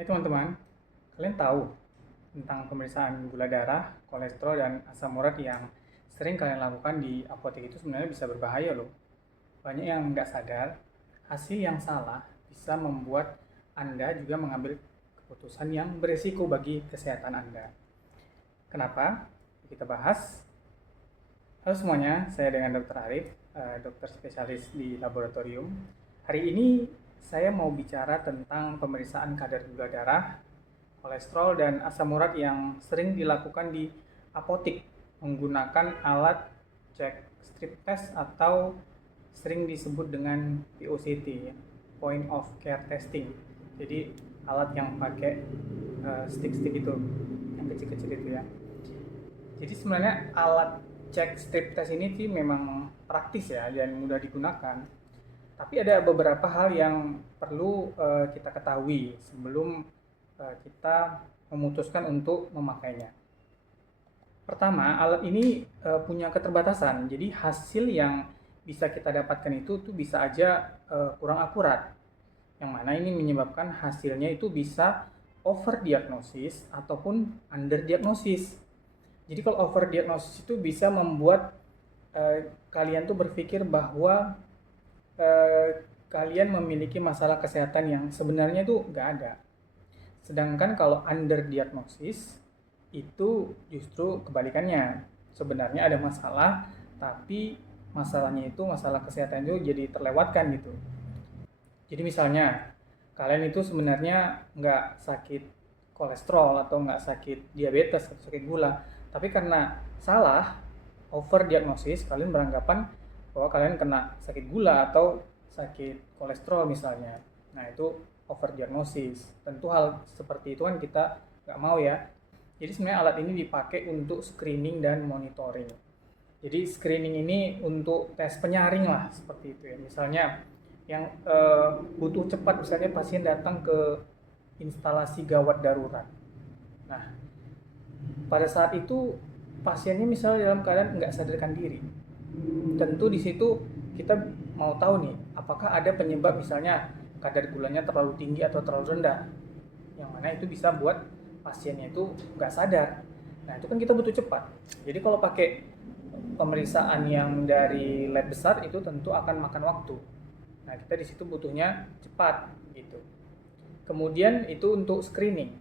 Hai teman-teman, kalian tahu tentang pemeriksaan gula darah, kolesterol, dan asam urat yang sering kalian lakukan di apotek itu sebenarnya bisa berbahaya loh. Banyak yang nggak sadar, hasil yang salah bisa membuat Anda juga mengambil keputusan yang beresiko bagi kesehatan Anda. Kenapa? Kita bahas. Halo semuanya, saya dengan Dr. Arif, dokter spesialis di laboratorium. Hari ini saya mau bicara tentang pemeriksaan kadar gula darah, kolesterol, dan asam urat yang sering dilakukan di apotik menggunakan alat cek strip test atau sering disebut dengan POCT, Point of Care Testing. Jadi alat yang pakai stick-stick itu, yang kecil-kecil itu ya. Jadi sebenarnya alat cek strip test ini sih memang praktis ya dan mudah digunakan. Tapi ada beberapa hal yang perlu kita ketahui sebelum kita memutuskan untuk memakainya. Pertama, alat ini punya keterbatasan. Jadi hasil yang bisa kita dapatkan itu tuh bisa aja kurang akurat. Yang mana ini menyebabkan hasilnya itu bisa overdiagnosis ataupun underdiagnosis. Jadi kalau overdiagnosis itu bisa membuat kalian tuh berpikir bahwa kalian memiliki masalah kesehatan yang sebenarnya itu nggak ada. Sedangkan kalau underdiagnosis itu justru kebalikannya. Sebenarnya ada masalah, tapi masalahnya itu masalah kesehatan itu jadi terlewatkan gitu. Jadi misalnya kalian itu sebenarnya nggak sakit kolesterol atau nggak sakit diabetes atau sakit gula, tapi karena salah overdiagnosis kalian beranggapan bahwa kalian kena sakit gula atau sakit kolesterol misalnya. Nah itu overdiagnosis. Tentu hal seperti itu kan kita nggak mau ya. Jadi sebenarnya alat ini dipakai untuk screening dan monitoring. Jadi screening ini untuk tes penyaring lah seperti itu ya. Misalnya yang butuh cepat, misalnya pasien datang ke instalasi gawat darurat. Nah, pada saat itu pasiennya misalnya dalam keadaan nggak sadarkan diri. Tentu di situ kita mau tahu nih, apakah ada penyebab misalnya kadar gulanya terlalu tinggi atau terlalu rendah, yang mana itu bisa buat pasiennya itu nggak sadar. Nah itu kan kita butuh cepat. Jadi kalau pakai pemeriksaan yang dari lab besar itu tentu akan makan waktu. Nah kita di situ butuhnya cepat gitu. Kemudian itu untuk screening.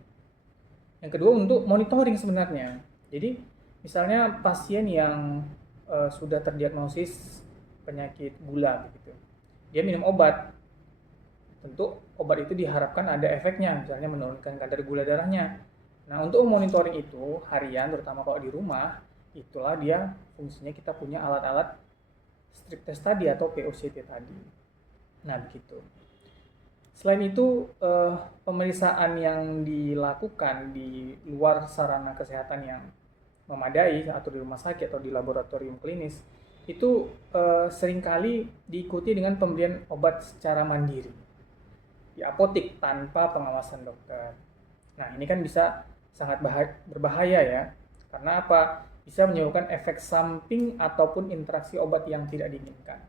Yang kedua untuk monitoring sebenarnya. Jadi misalnya pasien yang sudah terdiagnosis penyakit gula begitu, dia minum obat. Tentu obat itu diharapkan ada efeknya, misalnya menurunkan kadar gula darahnya. Nah untuk monitoring itu harian, terutama kalau di rumah, itulah dia fungsinya kita punya alat-alat strip test tadi atau POCT tadi. Nah begitu. Selain itu, pemeriksaan yang dilakukan di luar sarana kesehatan yang memadai atau di rumah sakit atau di laboratorium klinis itu seringkali diikuti dengan pemberian obat secara mandiri di apotik tanpa pengawasan dokter. Nah ini kan bisa sangat berbahaya ya, karena apa? Bisa menyebabkan efek samping ataupun interaksi obat yang tidak diinginkan.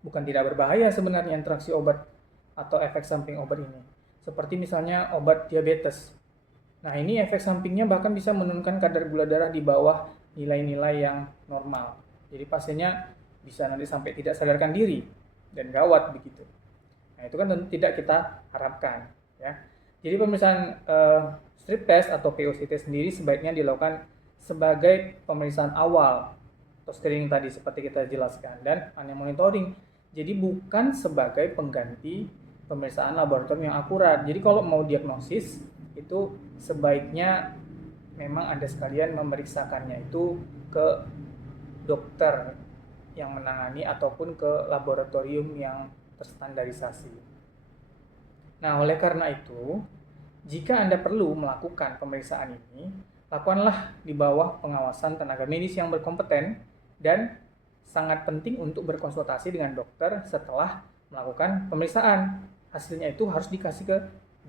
Bukan tidak berbahaya sebenarnya interaksi obat atau efek samping obat ini. Seperti misalnya obat diabetes. Nah ini efek sampingnya bahkan bisa menurunkan kadar gula darah di bawah nilai-nilai yang normal. Jadi pasiennya bisa nanti sampai tidak sadarkan diri dan gawat begitu. Nah itu kan tentu tidak kita harapkan ya. Jadi pemeriksaan strip test atau POCT sendiri sebaiknya dilakukan sebagai pemeriksaan awal atau screening tadi seperti kita jelaskan, dan hanya monitoring. Jadi bukan sebagai pengganti pemeriksaan laboratorium yang akurat. Jadi kalau mau diagnosis itu sebaiknya memang Anda sekalian memeriksakannya itu ke dokter yang menangani ataupun ke laboratorium yang terstandarisasi. Nah, oleh karena itu, jika Anda perlu melakukan pemeriksaan ini, lakukanlah di bawah pengawasan tenaga medis yang berkompeten dan sangat penting untuk berkonsultasi dengan dokter setelah melakukan pemeriksaan. Hasilnya itu harus dikasih ke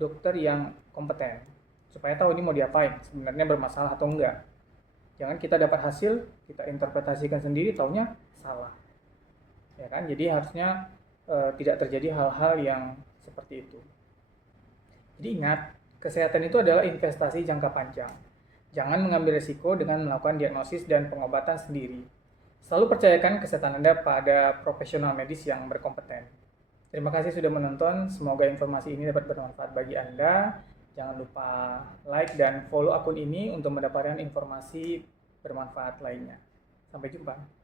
dokter yang kompeten supaya tahu ini mau diapain, sebenarnya bermasalah atau enggak. Jangan kita dapat hasil, kita interpretasikan sendiri, taunya salah. Ya kan? Jadi harusnya tidak terjadi hal-hal yang seperti itu. Jadi ingat, Kesehatan itu adalah investasi jangka panjang. Jangan mengambil risiko dengan melakukan diagnosis dan pengobatan sendiri. Selalu percayakan kesehatan Anda pada profesional medis yang berkompeten. Terima kasih sudah menonton. Semoga informasi ini dapat bermanfaat bagi Anda. Jangan lupa like dan follow akun ini untuk mendapatkan informasi bermanfaat lainnya. Sampai jumpa.